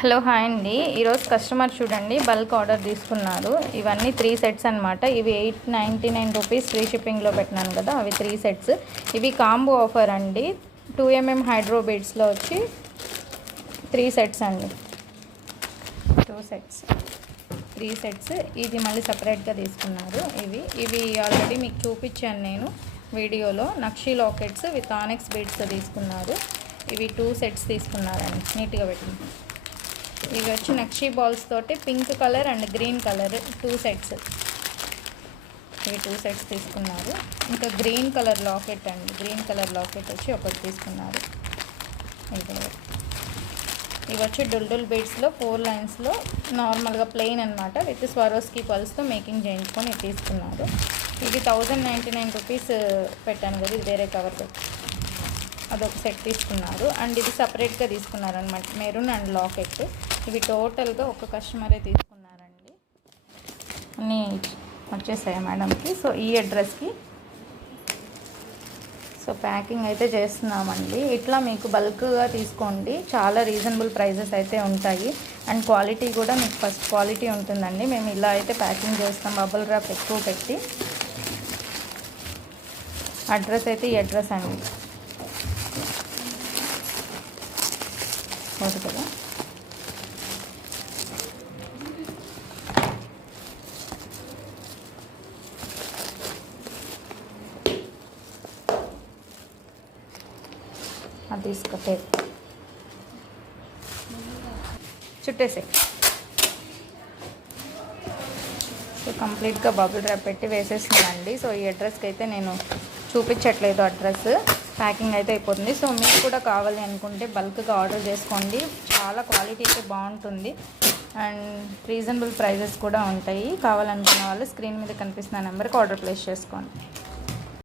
Hello hi అండి. ఈరోజు customer చూడండి బల్క్ ఆర్డర్ తీసుకున్నారు. ఇవన్నీ 3 సెట్స్ అనమాట. ఇవి 899 రూపీస్ ఫ్రీ షిప్పింగ్లో పెట్టినాను కదా, అవి 3 సెట్స్. ఇవి కాంబో ఆఫర్ అండి. 2mm హైడ్రో బీడ్స్లో వచ్చి 3 సెట్స్ అండి. 2 సెట్స్ 3 సెట్స్. ఇది మళ్ళీ సపరేట్గా తీసుకున్నారు. ఇవి ఆల్రెడీ మీకు చూపించాను నేను వీడియోలో. నక్షి లాకెట్స్ విత్ ఆనెక్స్ బీడ్స్తో తీసుకున్నారు. ఇవి 2 సెట్స్ తీసుకున్నారండి. నీట్గా పెట్టింది. ఇవి వచ్చి నక్షి బాల్స్ తోటి pink colour and green colour 2 sets. ఇవి 2 సెట్స్ తీసుకున్నారు. ఇంకా గ్రీన్ కలర్ లాకెట్ అండి. గ్రీన్ కలర్ లాకెట్ వచ్చి ఒకటి తీసుకున్నారు. ఇవి వచ్చి డుల్డుల్ బీడ్స్లో 4 లైన్స్లో నార్మల్గా ప్లెయిన్ అనమాట, విత్ స్వరోస్కి పల్స్తో మేకింగ్ చేయించుకొని తీసుకున్నారు. ఇది 1099 రూపీస్ పెట్టాను కదా, ఇది వేరే కవర్ పెట్టి అదొక సెట్ తీసుకున్నారు. అండ్ ఇది సపరేట్గా తీసుకున్నారు అనమాట, మెరూన్ అండ్ లాకెట్. ఇవి టోటల్గా ఒక కస్టమరే తీసుకున్నారండి. అన్నీ వచ్చేసాయి మేడంకి. సో ఈ అడ్రస్కి ప్యాకింగ్ అయితే చేస్తున్నామండి. ఇట్లా మీకు బల్క్గా తీసుకోండి, చాలా రీజనబుల్ ప్రైజెస్ అయితే ఉంటాయి. అండ్ క్వాలిటీ కూడా మీకు ఫస్ట్ క్వాలిటీ ఉంటుందండి. మేము ఇలా అయితే ప్యాకింగ్ చేస్తాం, బబుల్ ర్యాప్ ఎక్కువ పెట్టి. అడ్రస్ అయితే ఈ అడ్రస్ అండి, ఓకే కదా. అది తీసుకుంటే చుట్టేసే. సో కంప్లీట్గా బబుల్ ర్యాప్ పెట్టి వేసేస్తున్నానండి. సో ఈ అడ్రస్కి అయితే నేను చూపించట్లేదు అడ్రస్, ప్యాకింగ్ అయితే అయిపోతుంది. సో మీకు కూడా కావాలి అనుకుంటే బల్క్గా ఆర్డర్ చేసుకోండి. చాలా క్వాలిటీ అయితే బాగుంటుంది అండ్ రీజనబుల్ ప్రైజెస్ కూడా ఉంటాయి. కావాలనుకున్న వాళ్ళు స్క్రీన్ మీద కనిపిస్తున్న నెంబర్కి ఆర్డర్ ప్లేస్ చేసుకోండి.